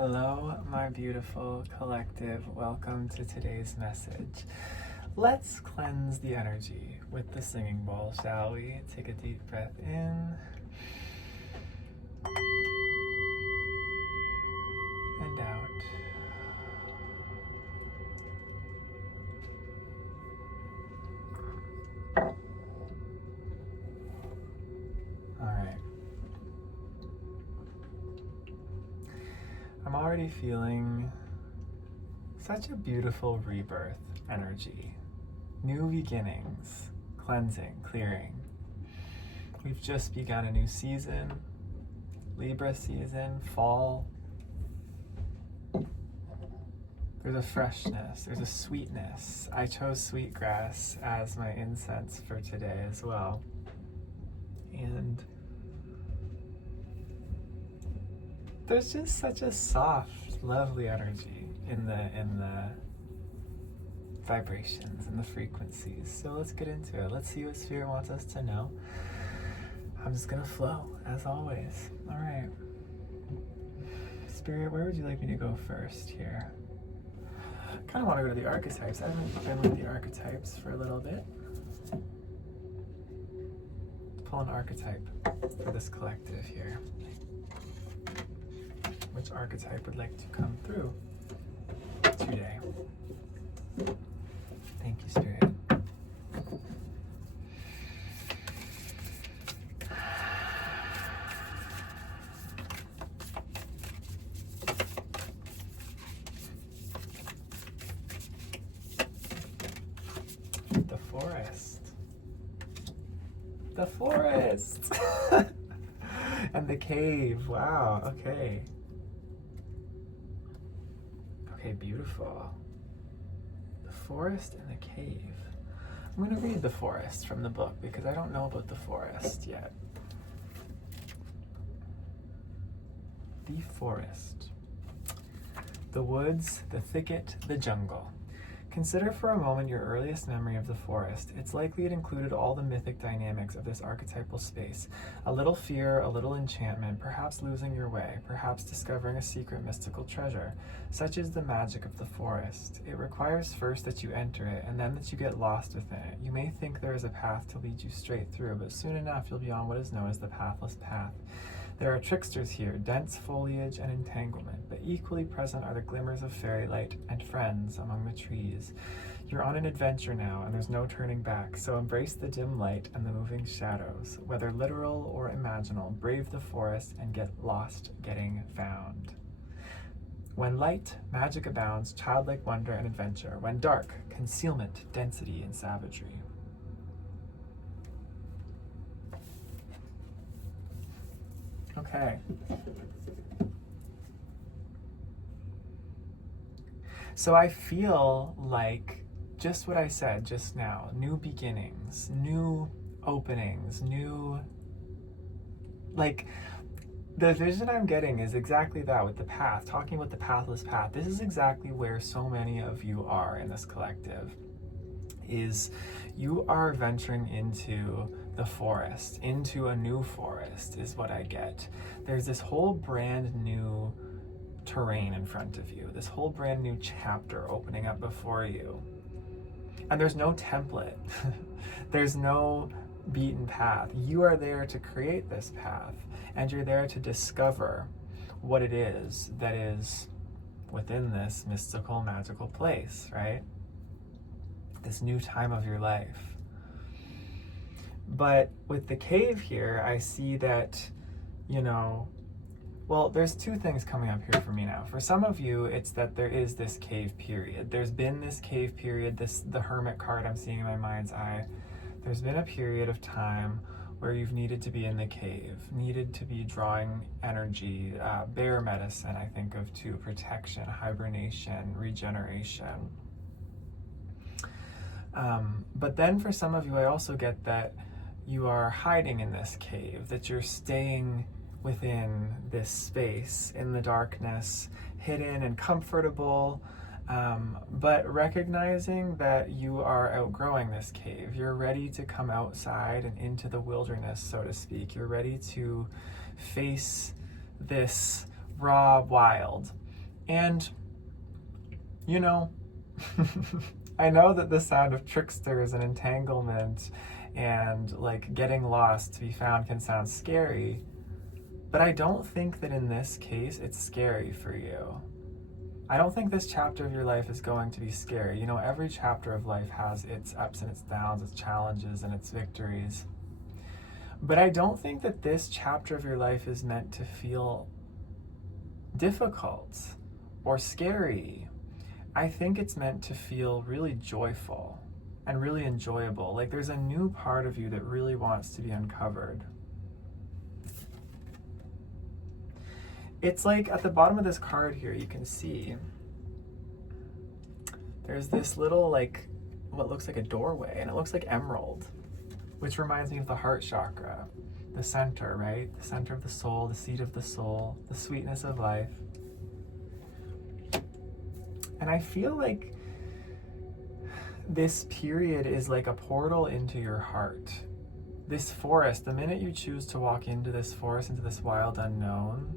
Hello, my beautiful collective. Welcome to today's message. Let's cleanse the energy with the singing bowl, shall we? Take a deep breath in and out. All right. I'm already feeling such a beautiful rebirth energy. New beginnings, cleansing, clearing. We've just begun a new season, Libra season, fall. There's a freshness, there's a sweetness. I chose sweetgrass as my incense for today as well. And there's just such a soft, lovely energy in the vibrations and the frequencies. So let's get into it. Let's see what Spirit wants us to know. I'm just gonna flow, as always. All right. Spirit, where would you like me to go first here? I kind of want to go to the archetypes. I haven't been with the archetypes for a little bit. Pull an archetype for this collective here. Which archetype would like to come through today? Thank you, Spirit. The forest. The forest! And the cave. Wow, okay. Okay, beautiful. The forest and the cave. I'm going to read the forest from the book because I don't know about the forest yet. The forest. The woods, the thicket, the jungle. Consider for a moment your earliest memory of the forest. It's likely it included all the mythic dynamics of this archetypal space. A little fear, a little enchantment, perhaps losing your way, perhaps discovering a secret mystical treasure. Such is the magic of the forest. It requires first that you enter it, and then that you get lost within it. You may think there is a path to lead you straight through, but soon enough you'll be on what is known as the pathless path. There are tricksters here, dense foliage and entanglement, but equally present are the glimmers of fairy light and friends among the trees. You're on an adventure now, and there's no turning back, so embrace the dim light and the moving shadows. Whether literal or imaginal, brave the forest and get lost getting found. When light, magic abounds, childlike wonder and adventure. When dark, concealment, density, and savagery. Okay. So I feel like just what I said just now, new beginnings, new openings, like the vision I'm getting is exactly that with the path, talking about the pathless path. This is exactly where so many of you are in this collective, is you are venturing into the forest, into a new forest is what I get. There's this whole brand new terrain in front of you, this whole brand new chapter opening up before you. And there's no template. There's no beaten path. You are there to create this path, and you're there to discover what it is that is within this mystical, magical place, right? This new time of your life. But with the cave here, I see that, well, there's two things coming up here for me now. For some of you, it's that there is this cave period. There's been this cave period, the hermit card I'm seeing in my mind's eye. There's been a period of time where you've needed to be in the cave, needed to be drawing energy, bear medicine, I think of too, protection, hibernation, regeneration. But then for some of you, I also get that you are hiding in this cave, that you're staying within this space in the darkness, hidden and comfortable, but recognizing that you are outgrowing this cave. You're ready to come outside and into the wilderness, so to speak. You're ready to face this raw wild. And, you know, I know that the sound of tricksters and entanglement and like getting lost to be found can sound scary, but I don't think that in this case it's scary for you. I don't think this chapter of your life is going to be scary. You know, every chapter of life has its ups and its downs, its challenges and its victories. But I don't think that this chapter of your life is meant to feel difficult or scary. I think it's meant to feel really joyful and really enjoyable. Like there's a new part of you that really wants to be uncovered. It's like at the bottom of this card here, you can see there's this little like what looks like a doorway, and it looks like emerald, which reminds me of the heart chakra, the center, right? The center of the soul, the seat of the soul, the sweetness of life. And I feel like this period is like a portal into your heart. This forest, the minute you choose to walk into this forest, into this wild unknown,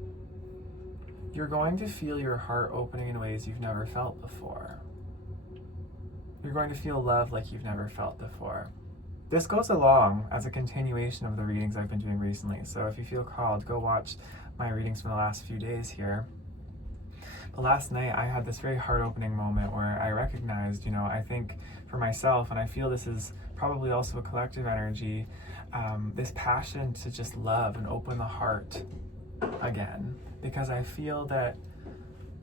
you're going to feel your heart opening in ways you've never felt before. You're going to feel love like you've never felt before. This goes along as a continuation of the readings I've been doing recently. So if you feel called, go watch my readings from the last few days here. But last night I had this very heart-opening moment where I recognized, you know, I think for myself, and I feel this is probably also a collective energy, this passion to just love and open the heart again. Because I feel that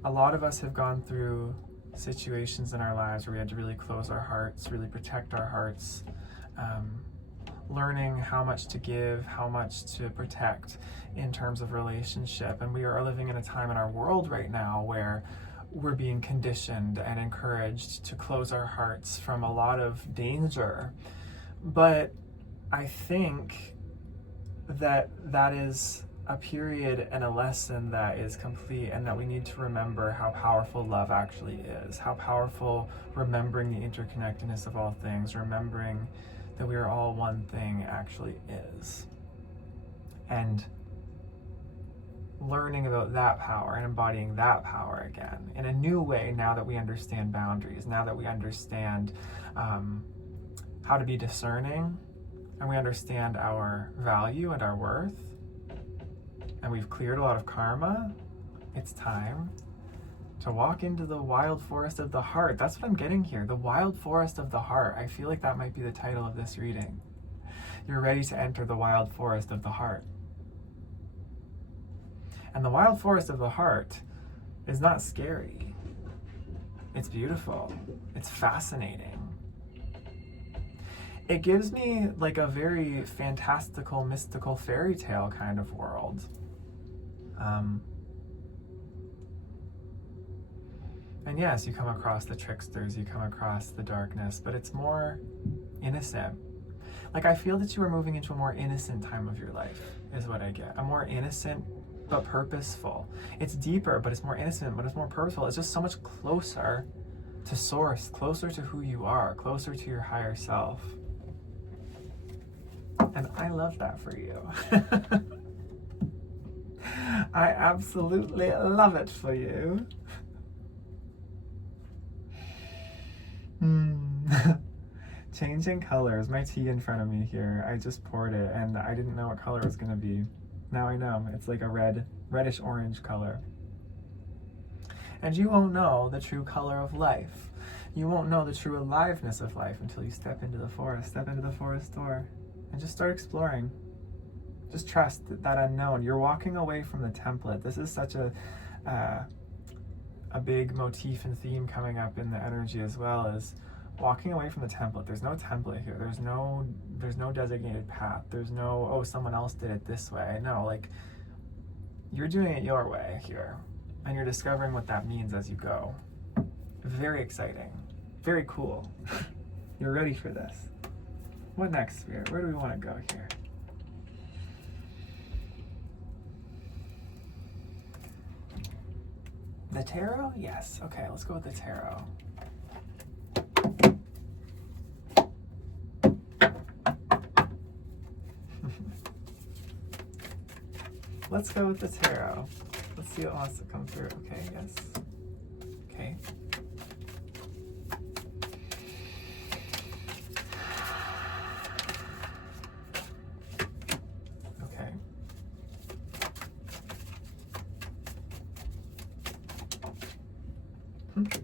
a lot of us have gone through situations in our lives where we had to really close our hearts, really protect our hearts, learning how much to give, how much to protect in terms of relationship. And we are living in a time in our world right now where we're being conditioned and encouraged to close our hearts from a lot of danger. But I think that that is a period and a lesson that is complete, and that we need to remember how powerful love actually is, how powerful remembering the interconnectedness of all things, remembering that we are all one thing actually is. And learning about that power and embodying that power again in a new way now that we understand boundaries, now that we understand how to be discerning, and we understand our value and our worth, and we've cleared a lot of karma. It's time to walk into the wild forest of the heart. That's what I'm getting here, the wild forest of the heart. I feel like that might be the title of this reading. You're ready to enter the wild forest of the heart. And the wild forest of the heart is not scary. It's beautiful. It's fascinating. It gives me like a very fantastical, mystical fairy tale kind of world. And yes, you come across the tricksters, you come across the darkness, but it's more innocent. Like I feel that you are moving into a more innocent time of your life, is what I get. A more innocent but purposeful. It's deeper, but it's more innocent, but it's more purposeful. It's just so much closer to source, closer to who you are, closer to your higher self. And I love that for you. I absolutely love it for you. Changing colors. My tea in front of me here. I just poured it and I didn't know what color it was going to be. Now I know. It's like a reddish orange color. And you won't know the true color of life. You won't know the true aliveness of life until you step into the forest. Step into the forest door and just start exploring. Just trust that unknown. You're walking away from the template. This is such a big motif and theme coming up in the energy, as well as walking away from the template. There's no template here. There's no designated path. There's no, oh, someone else did it this way. No, like you're doing it your way here, and you're discovering what that means as you go. Very exciting. Very cool. You're ready for this. What next, Spirit? Where do we want to go here? The tarot? Yes. Okay, let's go with the tarot. Let's go with the tarot. Let's see what wants to come through. Okay, yes. Okay. Okay.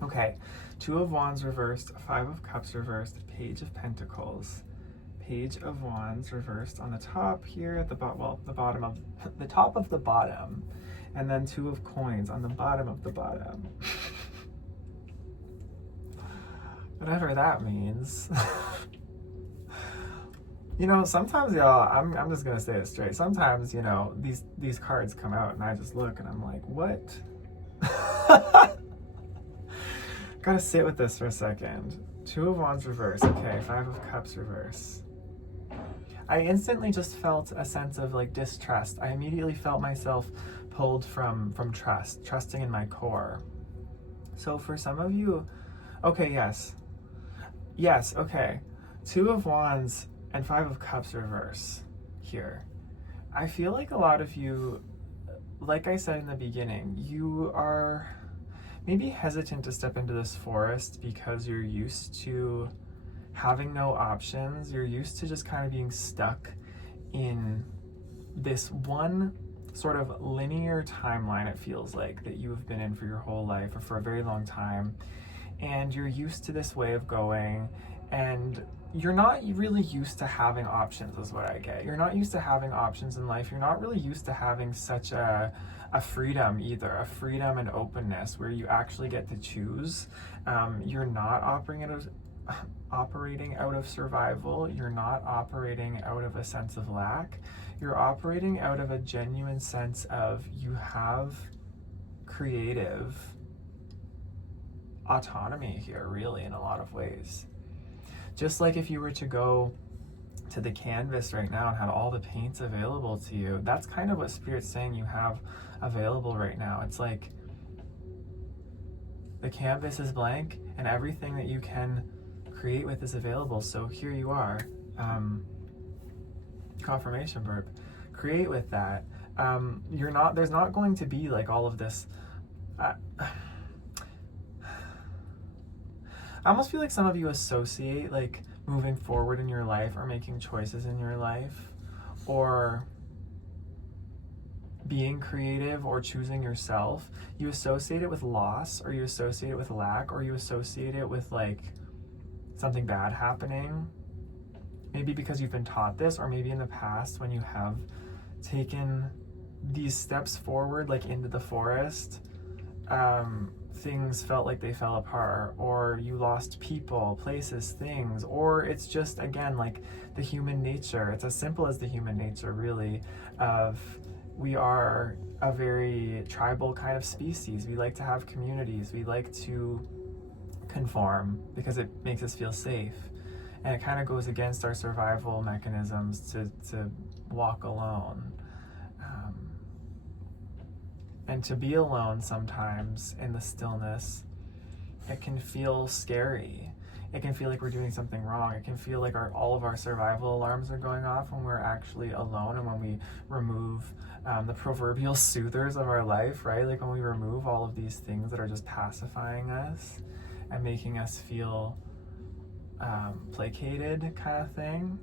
Okay, Two of Wands reversed, Five of Cups reversed, Page of Pentacles, Page of Wands reversed on the top here at the bottom, well, the bottom of the top of the bottom, and then Two of Coins on the bottom of the bottom. Whatever that means. You know, sometimes, y'all, I'm just gonna say it straight. Sometimes, you know, these cards come out and I just look and I'm like, what? Gotta sit with this for a second. Two of Wands reverse. Okay, Five of Cups reverse. I instantly just felt a sense of like distrust. I immediately felt myself pulled from trusting in my core. So for some of you, okay, yes, okay. Two of Wands and Five of Cups reverse here. I feel like a lot of you, like I said in the beginning, you are maybe hesitant to step into this forest because you're used to having no options. You're used to just kind of being stuck in this one sort of linear timeline, it feels like, that you have been in for your whole life or for a very long time. And you're used to this way of going, and you're not really used to having options, is what I get. You're not used to having options in life. You're not really used to having such a freedom either, a freedom and openness where you actually get to choose. You're not operating out of survival. You're not operating out of a sense of lack. You're operating out of a genuine sense of you have creative autonomy here, really, in a lot of ways. Just like if you were to go to the canvas right now and had all the paints available to you, that's kind of what Spirit's saying you have available right now. It's like the canvas is blank and everything that you can create with is available. So here you are. Confirmation verb. Create with that. There's not going to be like all of this. I almost feel like some of you associate like moving forward in your life or making choices in your life or being creative or choosing yourself. You associate it with loss, or you associate it with lack, or you associate it with like something bad happening. Maybe because you've been taught this, or maybe in the past when you have taken these steps forward, like into the forest, things felt like they fell apart, or you lost people, places, things, or it's just, again, like the human nature. It's as simple as the human nature, really, of we are a very tribal kind of species. We like to have communities. We like to conform because it makes us feel safe. And it kind of goes against our survival mechanisms to walk alone. And to be alone sometimes in the stillness, it can feel scary. It can feel like we're doing something wrong. It can feel like all of our survival alarms are going off when we're actually alone, and when we remove the proverbial soothers of our life, right? Like when we remove all of these things that are just pacifying us and making us feel placated, kind of thing.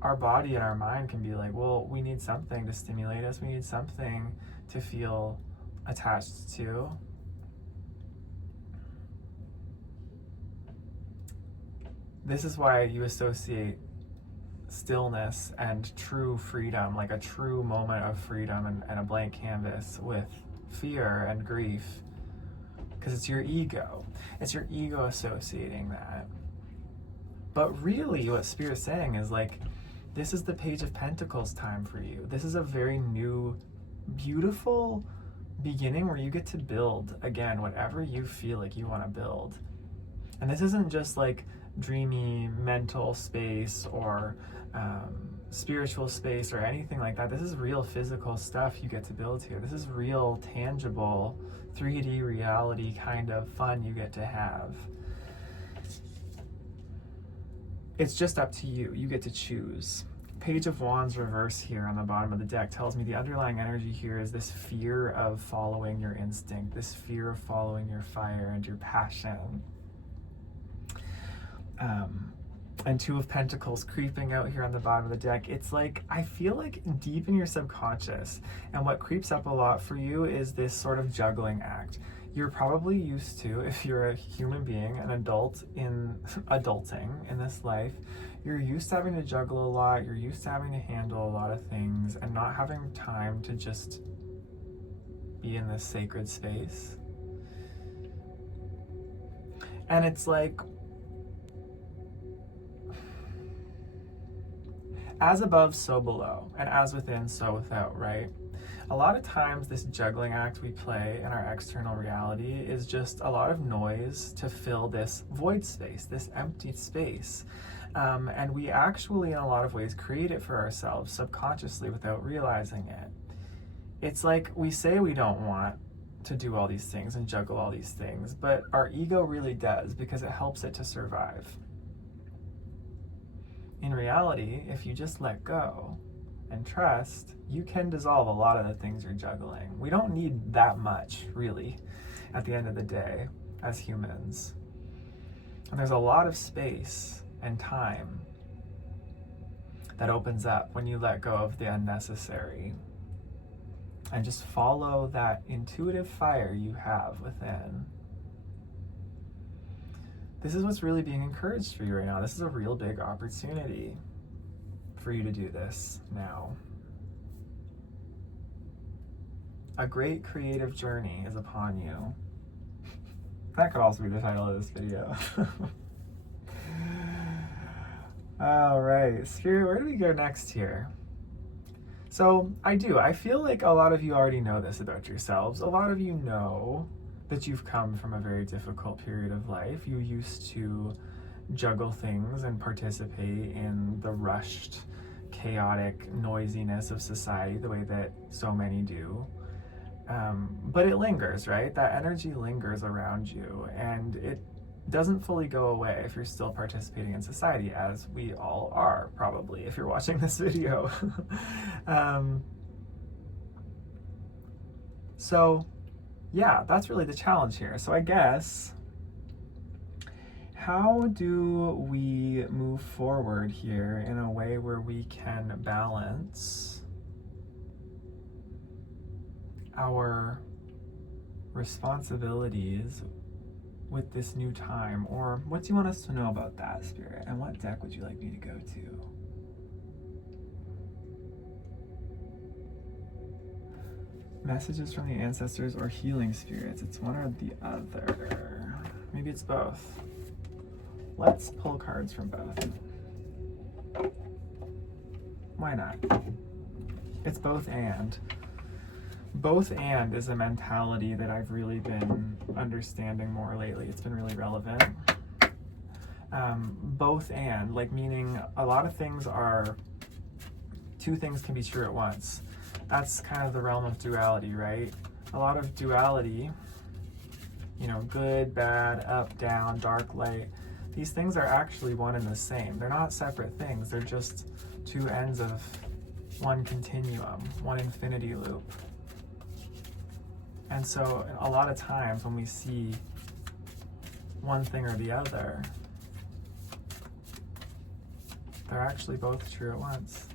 Our body and our mind can be like, well, we need something to stimulate us. We need something to feel attached to. This is why you associate stillness and true freedom, like a true moment of freedom and a blank canvas, with fear and grief, because it's your ego. It's your ego associating that. But really what Spirit's saying is like, this is the Page of Pentacles time for you. This is a very new, beautiful beginning where you get to build, again, whatever you feel like you want to build. And this isn't just like dreamy mental space or spiritual space or anything like that. This is real physical stuff you get to build here. This is real, tangible, 3D reality kind of fun you get to have. It's just up to you. You get to choose. Page of Wands reverse here on the bottom of the deck tells me the underlying energy here is this fear of following your instinct, this fear of following your fire and your passion. And Two of Pentacles creeping out here on the bottom of the deck. It's like, I feel like deep in your subconscious, and what creeps up a lot for you is this sort of juggling act. You're probably used to, if you're a human being, an adult in adulting in this life, you're used to having to juggle a lot, you're used to having to handle a lot of things and not having time to just be in this sacred space. And it's like, as above, so below, and as within, so without, right? A lot of times this juggling act we play in our external reality is just a lot of noise to fill this void space, this empty space. And we actually, in a lot of ways, create it for ourselves subconsciously without realizing it. It's like we say we don't want to do all these things and juggle all these things, but our ego really does because it helps it to survive. In reality, if you just let go and trust, you can dissolve a lot of the things you're juggling. We don't need that much, really, at the end of the day, as humans. And there's a lot of space and time that opens up when you let go of the unnecessary and just follow that intuitive fire you have within. This is what's really being encouraged for you right now. This is a real big opportunity for you to do this now. A great creative journey is upon you. That could also be the title of this video. All right, Spirit, where do we go next here? So I feel like a lot of you already know this about yourselves. A lot of you know that you've come from a very difficult period of life. You used to juggle things and participate in the rushed, chaotic noisiness of society the way that so many do. But it lingers, right? That energy lingers around you, and it doesn't fully go away if you're still participating in society, as we all are, probably, if you're watching this video. So yeah, that's really the challenge here. So I guess, how do we move forward here in a way where we can balance our responsibilities with this new time? Or what do you want us to know about that, Spirit? And what deck would you like me to go to? Messages from the ancestors or healing spirits. It's one or the other. Maybe it's both. Let's pull cards from both. Why not? It's both and. Both and is a mentality that I've really been understanding more lately. It's been really relevant. Both and, like, meaning a lot of things are, two things can be true at once. That's kind of the realm of duality, right? A lot of duality, you know, good, bad, up, down, dark, light. These things are actually one and the same. They're not separate things. They're just two ends of one continuum, one infinity loop. And so a lot of times when we see one thing or the other, they're actually both true at once.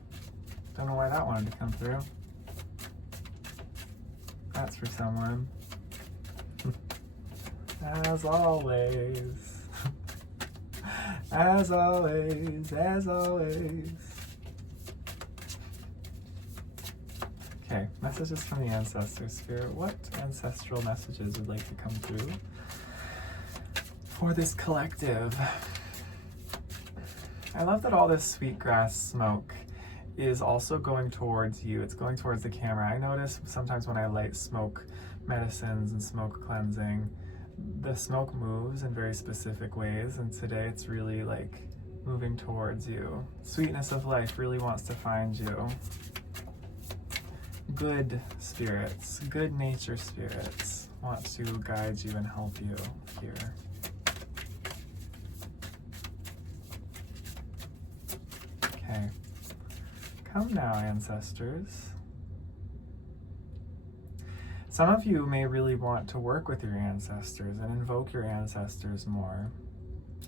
Don't know why that wanted to come through. That's for someone. As always. As always, as always. Okay, messages from the ancestors, Spirit. What ancestral messages would like to come through for this collective? I love that all this sweetgrass smoke is also going towards you. It's going towards the camera. I notice sometimes when I light smoke medicines and smoke cleansing, the smoke moves in very specific ways, and today it's really like moving towards you. Sweetness of life really wants to find you. Good spirits, good nature spirits want to guide you and help you here. Okay. Come now, ancestors. Some of you may really want to work with your ancestors and invoke your ancestors more,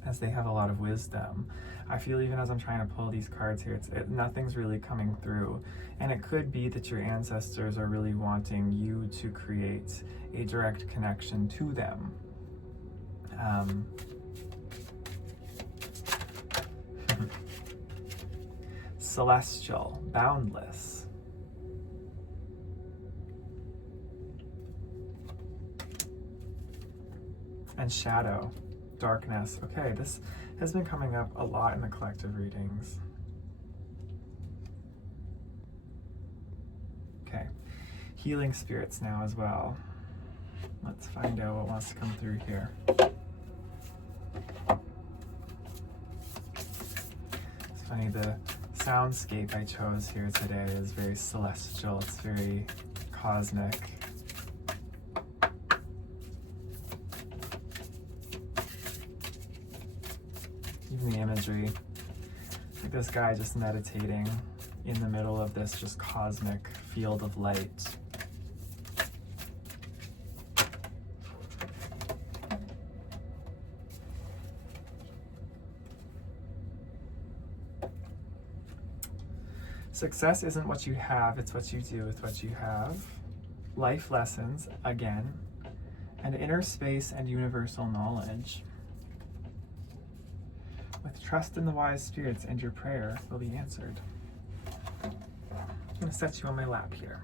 as they have a lot of wisdom. I feel even as I'm trying to pull these cards here, nothing's really coming through. And it could be that your ancestors are really wanting you to create a direct connection to them. Celestial, boundless. And shadow, darkness. Okay, this has been coming up a lot in the collective readings. Okay, healing spirits now as well. Let's find out what wants to come through here. It's funny, the soundscape I chose here today is very celestial. It's very cosmic. Even the imagery, like this guy just meditating in the middle of this just cosmic field of light. Success isn't what you have, it's what you do with what you have. Life lessons, again, and inner space and universal knowledge. With trust in the wise spirits, and your prayer will be answered. I'm going to set you on my lap here.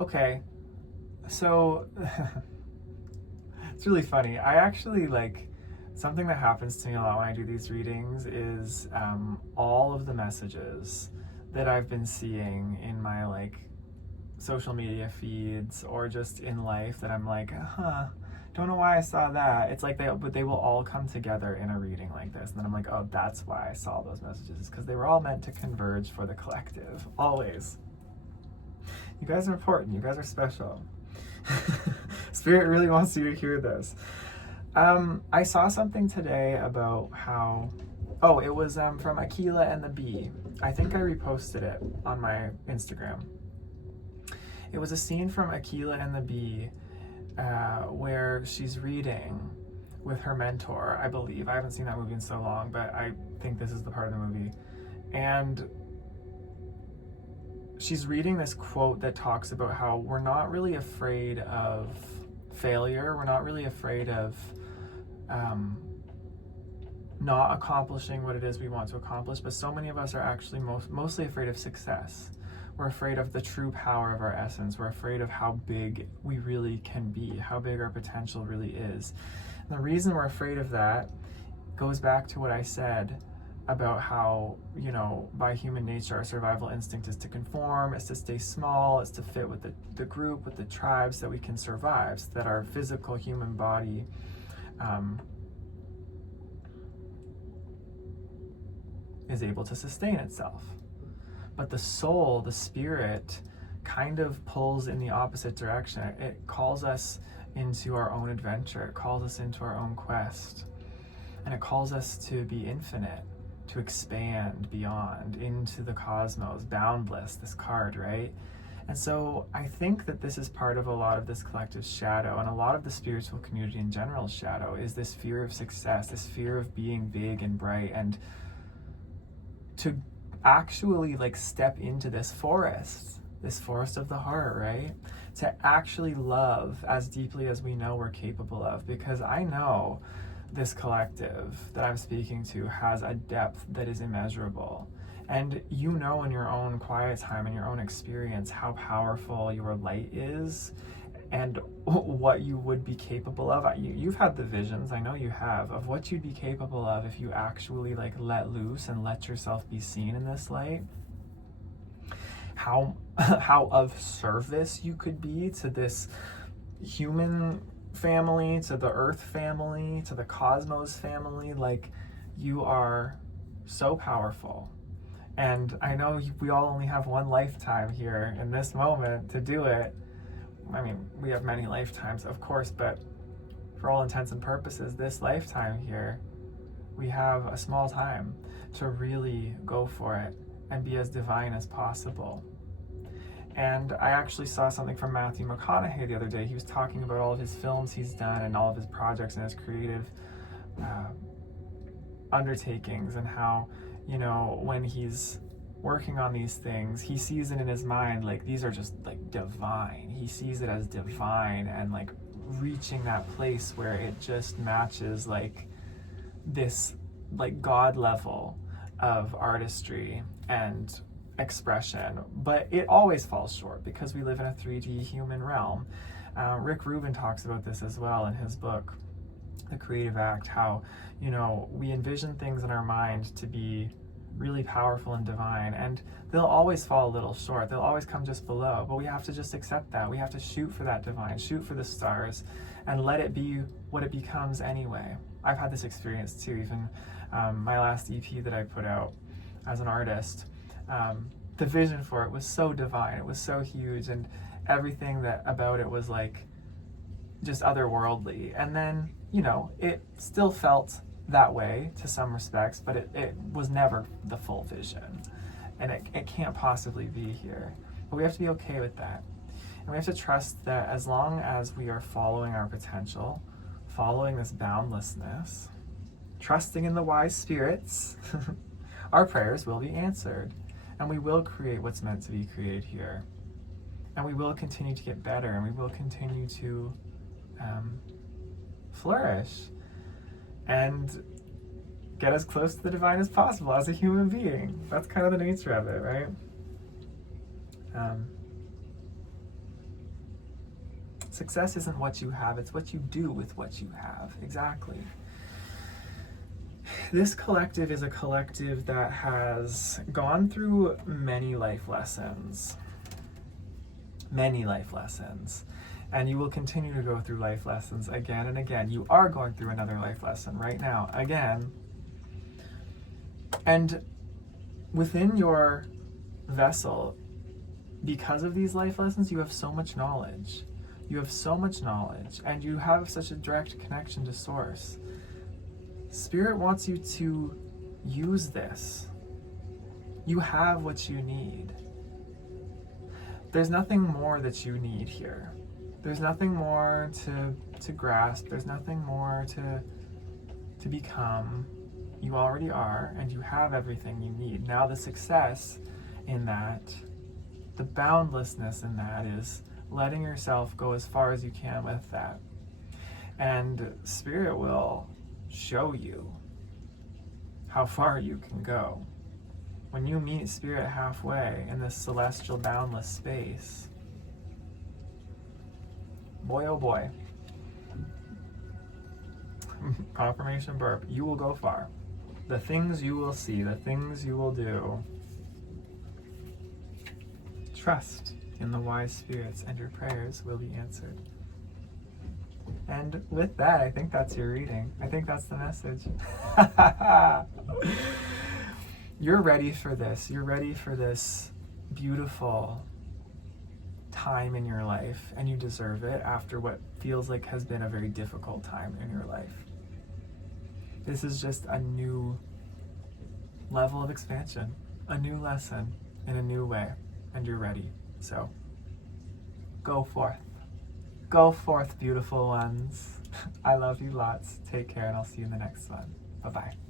Okay, so it's really funny. I actually something that happens to me a lot when I do these readings is all of the messages that I've been seeing in my social media feeds or just in life that I'm don't know why I saw that. It's like they will all come together in a reading like this, and then I'm like, oh, that's why I saw those messages, because they were all meant to converge for the collective, always. You guys are important. You guys are special. Spirit really wants you to hear this. I saw something today about how, it was from Aquila and the Bee. I think I reposted it on my Instagram. It was a scene from Aquila and the Bee where she's reading with her mentor, I believe. I haven't seen that movie in so long, but I think this is the part of the movie. And she's reading this quote that talks about how we're not really afraid of failure. We're not really afraid of not accomplishing what it is we want to accomplish, but so many of us are actually mostly afraid of success. We're afraid of the true power of our essence. We're afraid of how big we really can be, how big our potential really is. And the reason we're afraid of that goes back to what I said about how, by human nature, our survival instinct is to conform, is to stay small, is to fit with the group, with the tribe, so that we can survive, so that our physical human body is able to sustain itself. But the soul, the spirit, kind of pulls in the opposite direction. It calls us into our own adventure. It calls us into our own quest. And it calls us to be infinite, to expand beyond into the cosmos, boundless, this card, right? And so I think that this is part of a lot of this collective shadow, and a lot of the spiritual community in general's shadow is this fear of success, this fear of being big and bright, and to actually step into this forest of the heart, right? To actually love as deeply as we know we're capable of, because I know this collective that I'm speaking to has a depth that is immeasurable. And in your own quiet time, in your own experience, how powerful your light is and what you would be capable of. You've had the visions, I know you have, of what you'd be capable of if you actually let loose and let yourself be seen in this light. How of service you could be to this human family, to the earth family, to the cosmos family. You are so powerful. And I know we all only have one lifetime here in this moment to do it. I mean, we have many lifetimes, of course, but for all intents and purposes, this lifetime here, we have a small time to really go for it and be as divine as possible. And I actually saw something from Matthew McConaughey the other day. He was talking about all of his films he's done and all of his projects and his creative undertakings, and how, you know, when he's working on these things, he sees it in his mind like these are just like divine. He sees it as divine and like reaching that place where it just matches like this like God level of artistry and expression, but it always falls short because we live in a 3D human realm. Rick Rubin talks about this as well in his book, The Creative Act, how, you know, we envision things in our mind to be really powerful and divine, and they'll always fall a little short. They'll always come just below, but we have to just accept that. We have to shoot for that divine, shoot for the stars, and let it be what it becomes anyway. I've had this experience too, even my last EP that I put out as an artist. The vision for it was so divine, it was so huge, and everything that about it was like just otherworldly. And then, you know, it still felt that way to some respects, but it was never the full vision, and it can't possibly be here. But we have to be okay with that, and we have to trust that as long as we are following our potential, following this boundlessness, trusting in the wise spirits, our prayers will be answered, and we will create what's meant to be created here, and we will continue to get better, and we will continue to flourish and get as close to the divine as possible as a human being. That's kind of the nature of it, right? Success isn't what you have, it's what you do with what you have. Exactly. This collective is a collective that has gone through many life lessons. Many life lessons. And you will continue to go through life lessons again and again. You are going through another life lesson right now, again. And within your vessel, because of these life lessons, you have so much knowledge. You have so much knowledge, and you have such a direct connection to Source. Spirit wants you to use this. You have what you need. There's nothing more that you need here. There's nothing more to grasp. There's nothing more to become. You already are, and you have everything you need. Now the success in that, the boundlessness in that, is letting yourself go as far as you can with that. And Spirit will show you how far you can go. When you meet Spirit halfway in this celestial boundless space, boy oh boy, confirmation burp, you will go far. The things you will see, the things you will do. Trust in the wise spirits, and your prayers will be answered. And with that, I think that's your reading. I think that's the message. You're ready for this. You're ready for this beautiful time in your life, and you deserve it after what feels like has been a very difficult time in your life. This is just a new level of expansion, a new lesson in a new way, and you're ready. So go forth. Go forth, beautiful ones. I love you lots. Take care, and I'll see you in the next one. Bye-bye.